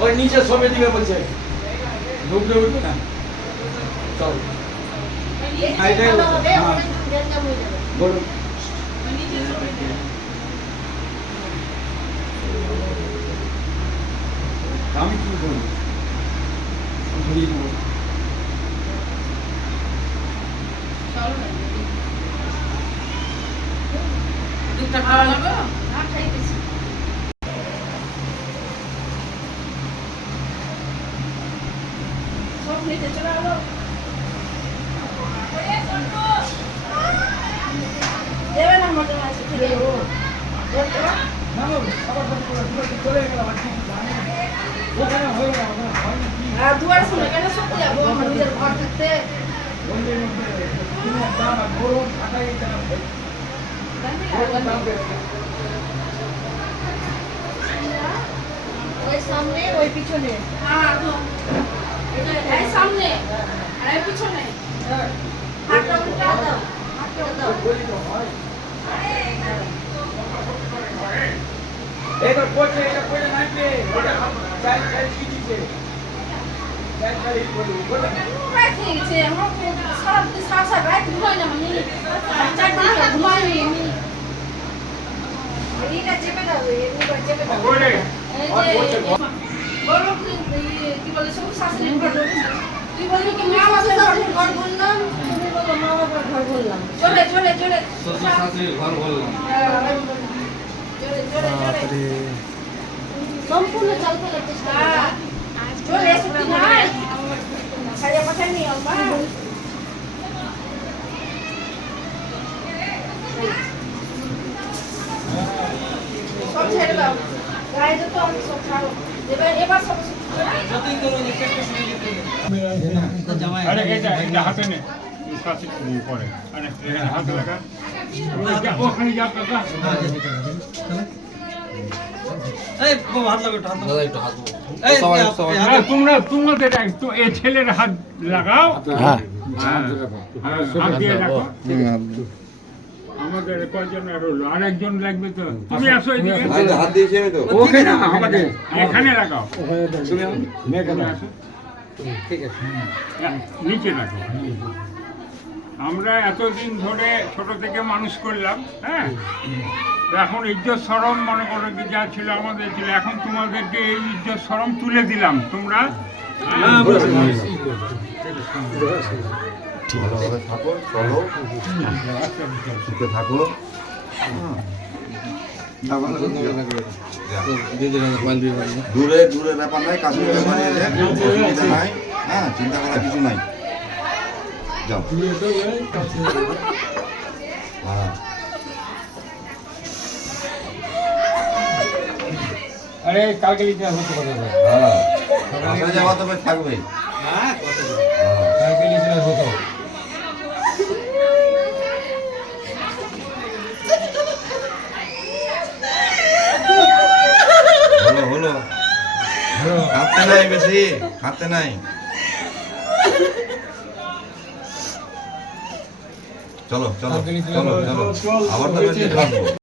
ওই নিচে সবে দিবে বলছে ঢুকলে উঠবে না চল বলুন আমি কি বলবো ঘুরিয়ে দেবো দুধটা খাওয়া লাগবে না খাইতেছি সব নিতে চলে আলো দেবে না মজা আছে ঠিক আছে না আবার চলে গেলাম ওখানে হয়ে গেল আর দুয়ার শুনে কেন সত্যি যাবো আমার নিজের ঘর থাকতে ওই সামনে ওই পিছনে এই সামনে আর এই পিছনে হাতটা উল্টা দাও হাতটা দাও এটা পড়ছে এটা পড়ে নাইবে ওটা চাই চাই কি দিছে চাই চাই বলি বলে ঠিক আছে আমার সারা দিন সারা রাত ঘুমাই না আমি চারটা ঘুমাই আমি এইটা চেপে দাও এইটা চেপে দাও বলে বলো কি বলে সব শাশুড়ি ঘর তুই বলবি কি মা বাবার ঘর বললাম তুমি বলো মা বাবার ঘর বললাম জোরে জোরে জোরে শাশুড়ির ঘর বললাম জোরে জোরে জোরে সম্পূর্ণ চালতে চেষ্টা জোরে ছুটি নাই খাইয়া পাঠাই নি আলবা সব ছেড়ে দাও গায়ে যত আমি সব ছাড়ো এবার সব আরে এটা হাতে নে কাছে পরে আরে হাতে লাগা ওখানে যা কাকা এই হাত লাগো হাত এই তোমরা একটু এই ছেলের হাত লাগাও হ্যাঁ হাত দিয়ে রাখো আমাদের কয়জন রইলো আরেকজন লাগবে তো তুমি আসো এদিকে হাত দিয়েছি আমি তো ওকে না আমাদের এখানে লাগাও তুমি মেঘনা আসো ঠিক আছে নিচে রাখো আমরা এতদিন ধরে ছোট থেকে মানুষ করলাম হ্যাঁ এখন ইজ্জত শরম মনে করো কি যা ছিল আমাদের ছিল এখন তোমাদেরকে এই ইজ্জত শরম তুলে দিলাম তোমরা ভালোভাবে থাকো চলো সুখে থাকো দূরে দূরে ব্যাপার নাই কাছে ব্যাপার নাই হ্যাঁ চিন্তা করার কিছু নাই যাও হ্যাঁ আরে কালকে লিখে হতে পারে হ্যাঁ আসলে যাওয়া তবে থাকবে হ্যাঁ কালকে লিখে হতো হলো খাতে নাই বেশি খাতে নাই চলো চলো চলো চলো আবার তো বেশি খাবো